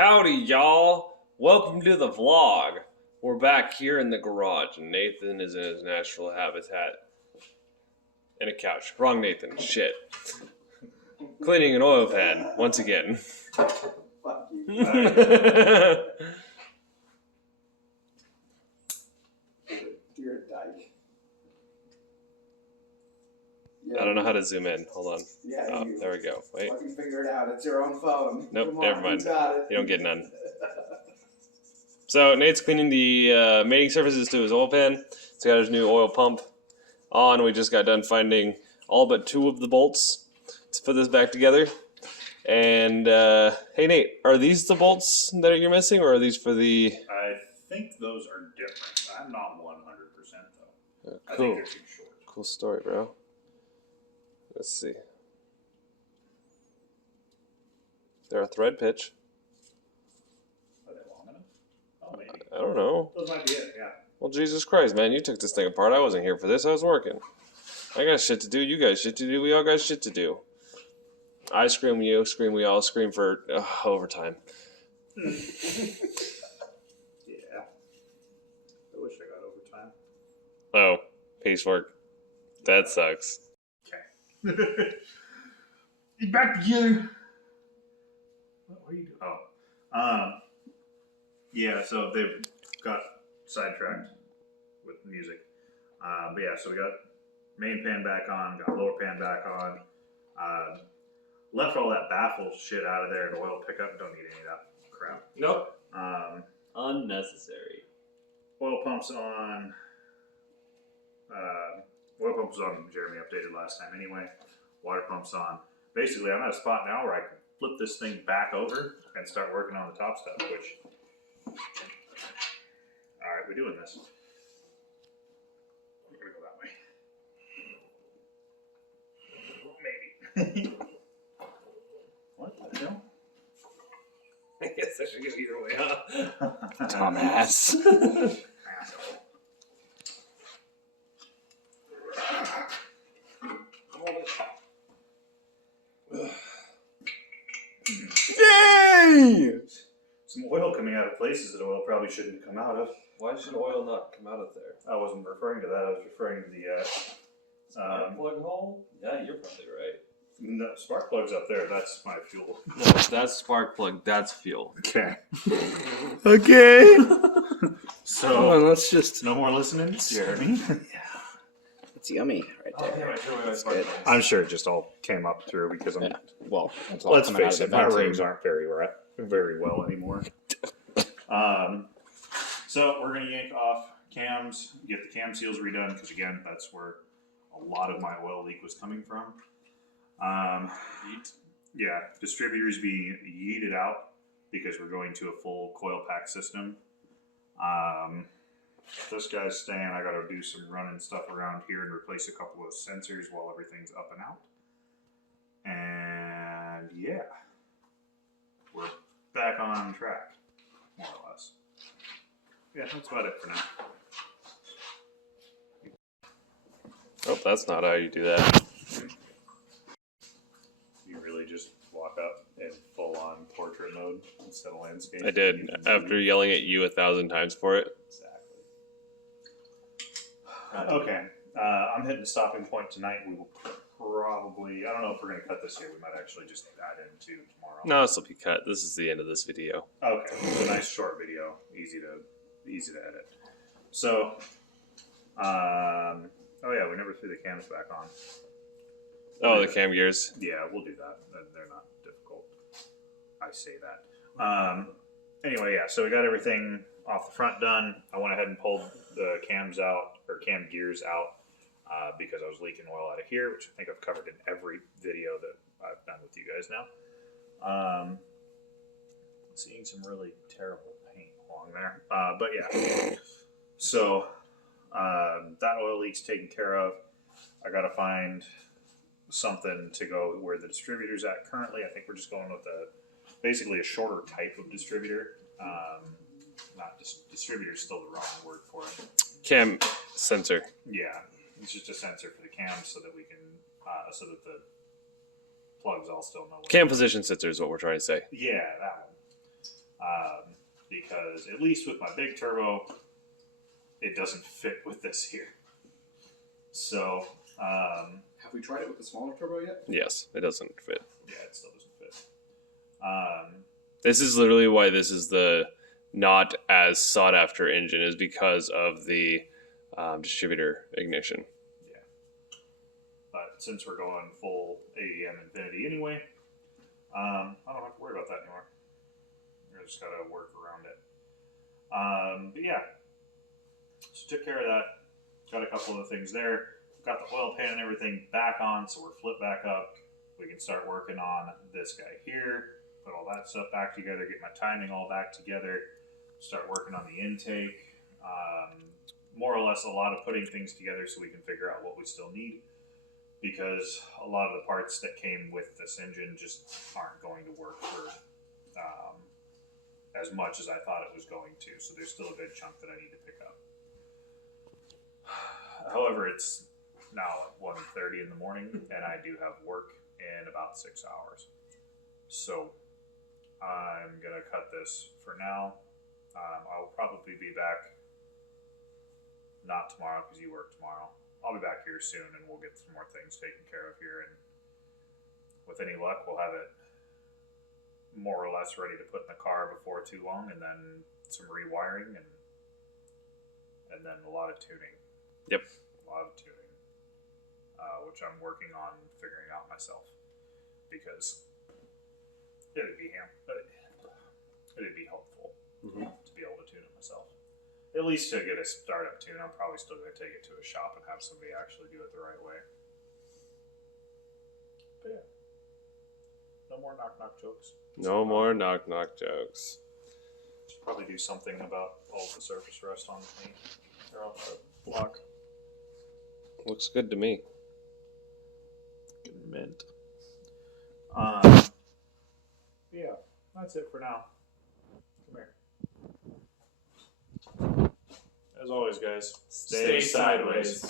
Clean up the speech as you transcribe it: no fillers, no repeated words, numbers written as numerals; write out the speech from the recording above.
Howdy, y'all. Welcome to the vlog. We're back here in the garage, and Nathan is in his natural habitat. In a couch. Wrong Nathan. Shit. Cleaning an oil pan, once again. Fuck you. You're a dyke. Yeah. I don't know how to zoom in. Hold on. Yeah, Oh, you there we go. Wait. fucking figure it out. It's your own phone. Nope, Come on, never mind. You got it. You don't get none. So Nate's cleaning the mating surfaces to his oil pan. He's got his new oil pump on. We just got done finding all but 2 of the bolts to put this back together. And hey Nate, are these the bolts that you're missing, or are these for the? I think those are different. I'm not 100% though. I Cool. think they're too short. Cool story, bro. Let's see. They're a thread pitch. Are they long enough? Oh, maybe. I don't know. Those might be it, yeah. Well, Jesus Christ, man, you took this thing apart. I wasn't here for this. I was working. I got shit to do. You got shit to do. We all got shit to do. I scream, you scream, we all scream for overtime. Yeah. I wish I got overtime. Oh, piecework. That sucks. Okay. Get back together. What are you doing? Oh. Yeah, so they've got sidetracked with music. But yeah, so we got main pan back on, got lower pan back on. Left all that baffle shit out of there and oil pickup. Don't need any of that crap. Nope. Unnecessary. Oil pumps on. Oil pumps was on. Jeremy updated last time anyway. Water pumps on. Basically, I'm at a spot now where I can flip this thing back over and start working on the top stuff. Which, all right, we're doing this. We're gonna go that way. Maybe. What the hell? I guess I should go either way, huh? Dumbass. Asshole. Yay! Some oil coming out of places that oil probably shouldn't come out of. Why should oil not come out of there? I wasn't referring to that. I was referring to the Spark plug hole? Yeah, you're probably right. no, spark plugs up there. That's my fuel. No, that's spark plug. That's fuel. Okay. Okay. So Come on, let's just. no more listening, Jeremy. It's yummy right there. good. I'm sure it just all came up through because I'm. Yeah. Well, it's all Let's coming out face of it, the my vent rings tube. aren't very well anymore. So we're gonna yank off cams, get the cam seals redone because again, that's where a lot of my oil leak was coming from. Yeah, distributors being yeeted out because we're going to a full coil pack system. This guy's staying. I got to do some running stuff around here and replace a couple of sensors while everything's up and out. And yeah, we're back on track, more or less. Yeah, that's about it for now. Oh, that's not how you do that. You really just walk up in full-on portrait mode instead of landscape. I did, after yelling at you 1,000 times for it. Exactly. Okay, I'm hitting the stopping point tonight. We will probably, I don't know if we're going to cut this here. We might actually just add in to tomorrow. No, this will be cut. This is the end of this video. Okay, it's a nice short video, easy to edit. So, oh yeah, we never threw the cams back on. Oh, the cam gears. Yeah, we'll do that. They're not difficult. I say that. Anyway, yeah, so we got everything off the front done. I went ahead and pulled the cams out, or cam gears out, because I was leaking oil out of here, which I think I've covered in every video that I've done with you guys now. Seeing some really terrible paint along there. But yeah, so that oil leak's taken care of. I got to find something to go where the distributor's at currently. I think we're just going with basically a shorter type of distributor. Not distributor is still the wrong word for it. Cam sensor. Yeah, it's just a sensor for the cams so that we can so that the plugs all still know. Cam position sensor is what we're trying to say. Yeah, that because at least with my big turbo, it doesn't fit with this here. So, Have we tried it with the smaller turbo yet? Yes, it doesn't fit. yeah, it still doesn't fit. This is literally why this is the not as sought after engine, is because of the distributor ignition. But since we're going full AEM Infinity anyway, I don't have to worry about that anymore. I just gotta work around it. But yeah, so took care of that. Got a couple of things there. Got the oil pan and everything back on, so we're flipped back up. We can start working on this guy here. Put all that stuff back together. Get my timing all back together. Start working on the intake. More or less, a lot of putting things together so we can figure out what we still need. Because a lot of the parts that came with this engine just aren't going to work for as much as I thought it was going to. So there's still a good chunk that I need to pick up. However, it's now at 1:30 in the morning, and I do have work in about 6 hours. So I'm going to cut this for now. I'll probably be back, not tomorrow because you work tomorrow. I'll be back here soon, and we'll get some more things taken care of here. And with any luck, we'll have it more or less ready to put in the car before too long, and then some rewiring and then a lot of tuning. Yep. A lot of tuning, which I'm working on figuring out myself because it'd be helpful to be able to tune it myself. At least to get a startup tune. I'm probably still going to take it to a shop and have somebody actually do it the right way. But yeah. No more knock-knock jokes. No more knock-knock jokes. Should probably do something about all the surface rust on the paint. Or on the block. Looks good to me. Mint. Yeah, that's it for now. Come here. As always, guys, stay sideways.